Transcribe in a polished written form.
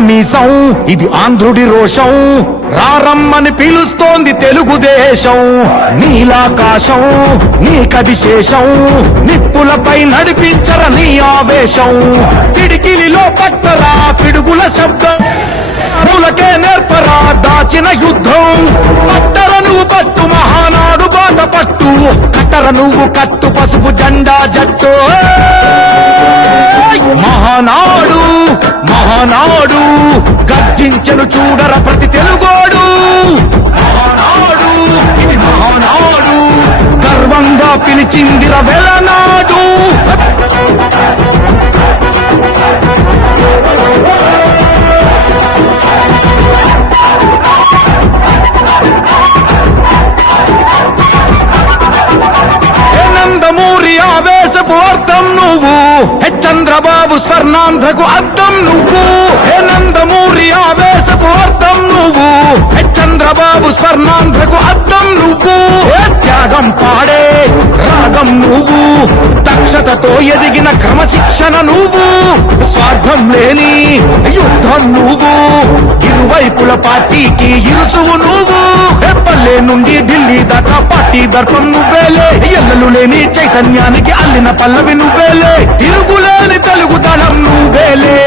మీసం ఇది ఆంధ్రుడి రోషం రారమ్మని పిలుస్తోంది తెలుగుదేశం నీలాకాశం నీకది శేషం నిప్పులపై నడిపించర నీ ఆవేశం పిడికిలిలో పట్టరా పిడుగుల శబ్దం ములకే నేర్పరా దాచిన యుద్ధం పట్టర నువ్వు పట్టు మహానాడు బాట పట్టు కట్టర నువ్వు కట్టు పసుపు జెండా జట్టు మహానాడు మహానాడు గర్జించెను చూడర ప్రతి తెలుగోడు మహానాడు ఇది మహానాడు గర్వంగా పిలిచిందిర వెలనాడు నందమూరి ఆవేశపు అర్థం నువ్వు చంద్రబాబు స్వర్ణాంధ్రకు అర్థం నువ్వు నందమూరి ఆవేశపు అర్థం నువ్వు చంద్రబాబు స్వర్ణాంధ్రకు అర్థం నువ్వు త్యాగం పాడే రాగం నువ్వు దక్షతతో ఎదిగిన క్రమశిక్షణ నువ్వు స్వార్థం లేని యుద్ధం నువ్వు ఇరువైపుల పార్టీకి ఇరుసువు నువ్వు పల్లె నుండి ఢిల్లీ దాకా పార్టీ దర్పం నువ్వేలే ఎల్లలు లేని చైతన్యానికి అల్లిన పల్లవి నువ్వేలే తిరుగులేని తెలుగుదనం నువ్వేలే